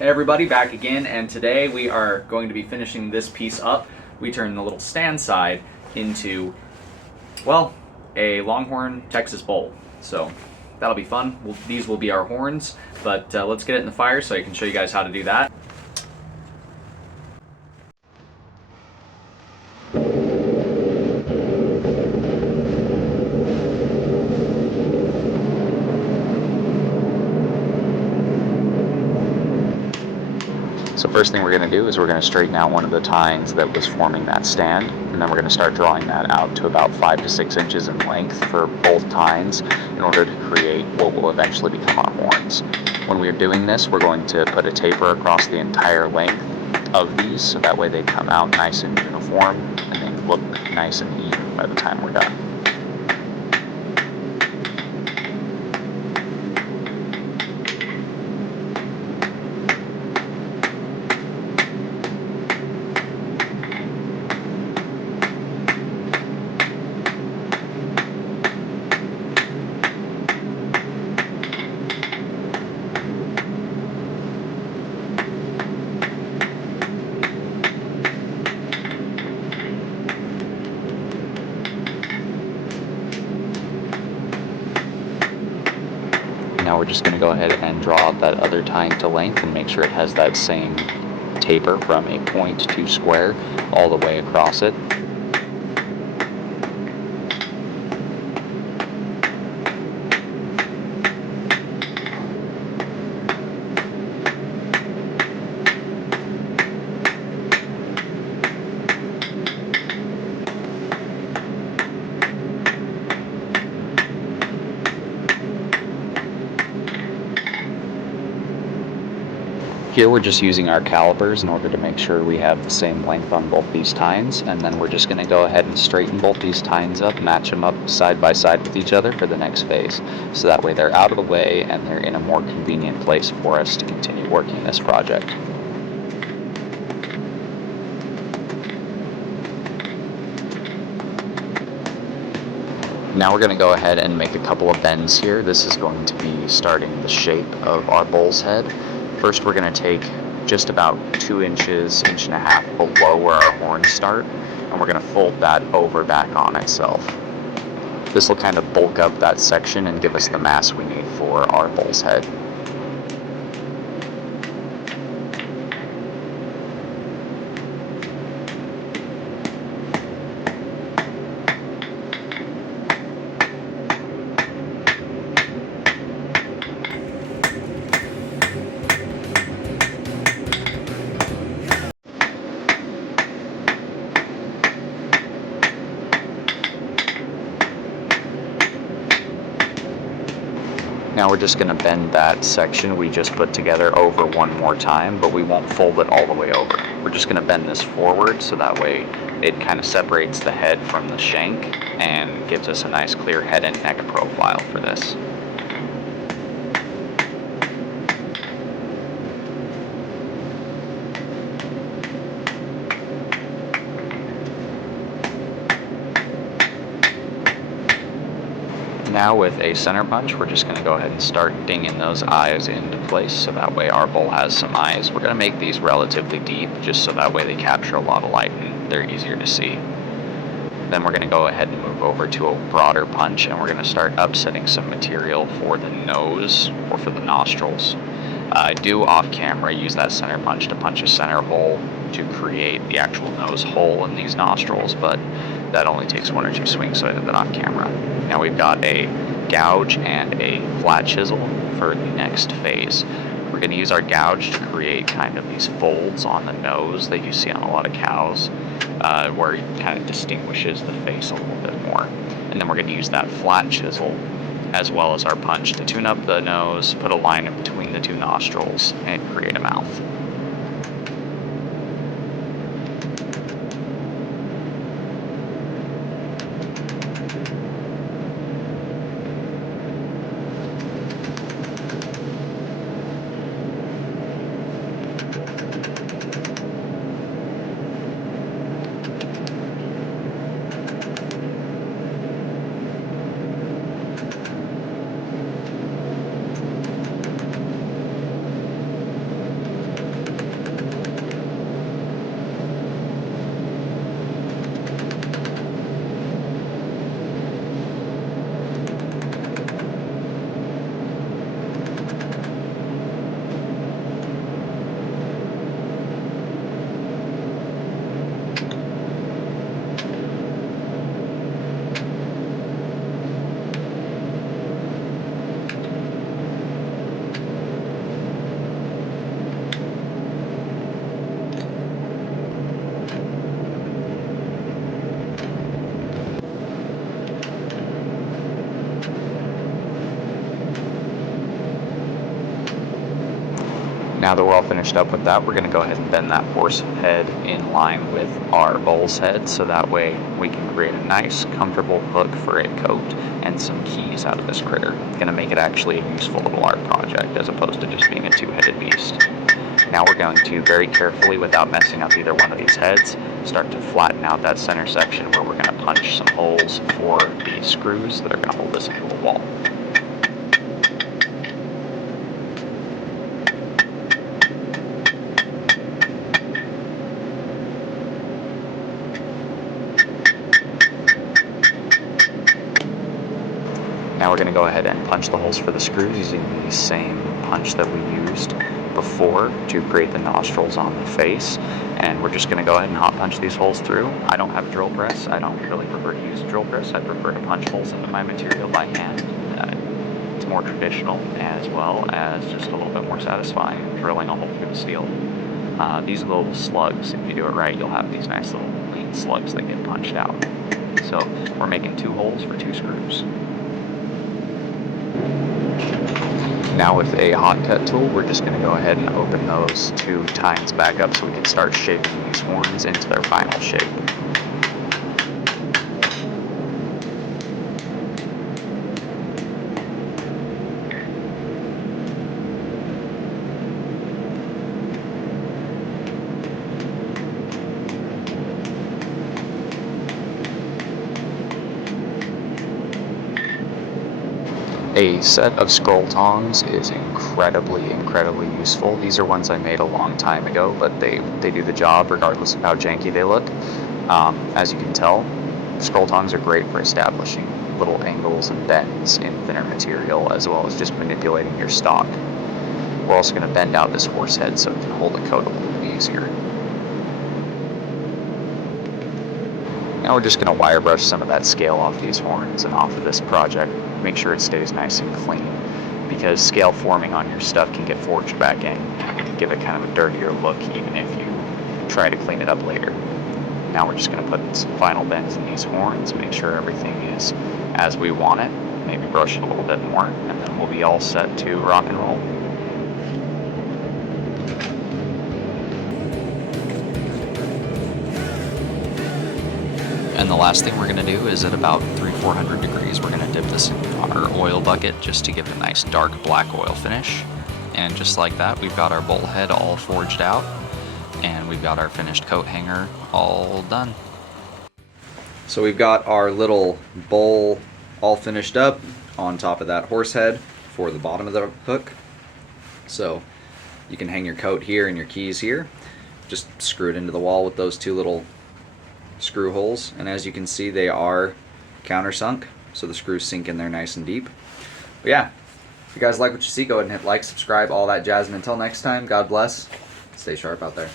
Hey everybody, back again, and today we are going to be finishing this piece up. We turn the little stand side into, well, a Longhorn Texas bowl. So that'll be fun. These will be our horns, but let's get it in the fire so I can show you guys how to do that. So first thing we're going to do is we're going to straighten out one of the tines that was forming that stand, and then we're going to start drawing that out to about 5 to 6 inches in length for both tines in order to create what will eventually become our horns. When we're doing this, we're going to put a taper across the entire length of these so that way they come out nice and uniform and they look nice and even by the time we're done. Now we're just going to go ahead and draw out that other tine to length and make sure it has that same taper from a point to square all the way across it. Here we're just using our calipers in order to make sure we have the same length on both these tines, and then we're just going to go ahead and straighten both these tines up, match them up side by side with each other for the next phase. So that way they're out of the way and they're in a more convenient place for us to continue working this project. Now we're going to go ahead and make a couple of bends here. This is going to be starting the shape of our bull's head. First we're going to take just about 2 inches, inch and a half below where our horns start, and we're going to fold that over back on itself. This will kind of bulk up that section and give us the mass we need for our bull's head. Now we're just going to bend that section we just put together over one more time, but we won't fold it all the way over. We're just going to bend this forward so that way it kind of separates the head from the shank and gives us a nice clear head and neck profile for this. Now with a center punch, we're just going to go ahead and start dinging those eyes into place so that way our bull has some eyes. We're going to make these relatively deep just so that way they capture a lot of light and they're easier to see. Then we're going to go ahead and move over to a broader punch, and we're going to start upsetting some material for the nose or for the nostrils. I do off camera use that center punch to punch a center hole to create the actual nose hole in these nostrils, but that only takes 1 or 2 swings, so I did that off camera. Now we've got a gouge and a flat chisel for the next phase. We're going to use our gouge to create kind of these folds on the nose that you see on a lot of cows, where it kind of distinguishes the face a little bit more. And then we're going to use that flat chisel as well as our punch to tune up the nose, put a line in between the two nostrils, and create a mouth. Now that we're all finished up with that, we're going to go ahead and bend that horse head in line with our bull's head, so that way we can create a nice, comfortable hook for a coat and some keys out of this critter. Going to make it actually a useful little art project as opposed to just being a two-headed beast. Now we're going to, very carefully, without messing up either one of these heads, start to flatten out that center section where we're going to punch some holes for the screws that are going to hold this into a wall. Now we're going to go ahead and punch the holes for the screws using the same punch that we used before to create the nostrils on the face. And we're just going to go ahead and hot punch these holes through. I don't have a drill press. I don't really prefer to use a drill press. I prefer to punch holes into my material by hand. It's more traditional, as well as just a little bit more satisfying than drilling a hole through the steel. These little slugs, if you do it right, you'll have these nice little clean slugs that get punched out. So we're making 2 holes for 2 screws. Now with a hot cut tool, we're just going to go ahead and open those 2 tines back up so we can start shaping these horns into their final shape. A set of scroll tongs is incredibly useful. These are ones I made a long time ago, but they do the job regardless of how janky they look. As you can tell, scroll tongs are great for establishing little angles and bends in thinner material, as well as just manipulating your stock. We're also going to bend out this horse head so it can hold a coat a little easier. Now we're just going to wire brush some of that scale off these horns and off of this project. Make sure it stays nice and clean, because scale forming on your stuff can get forged back in and give it kind of a dirtier look even if you try to clean it up later. Now we're just going to put some final bends in these horns, make sure everything is as we want it, maybe brush it a little bit more, and then we'll be all set to rock and roll. And the last thing we're going to do is at about 300-400 degrees, we're going to dip this in our oil bucket just to give it a nice dark black oil finish. And just like that, we've got our bull head all forged out, and we've got our finished coat hanger all done. So we've got our little bull all finished up on top of that horse head for the bottom of the hook. So you can hang your coat here and your keys here. Just screw it into the wall with those 2 little screw holes, and as you can see, they are countersunk, so the screws sink in there nice and deep. But yeah, if you guys like what you see, go ahead and hit like, subscribe, all that jazz, and until next time, God bless. Stay sharp out there.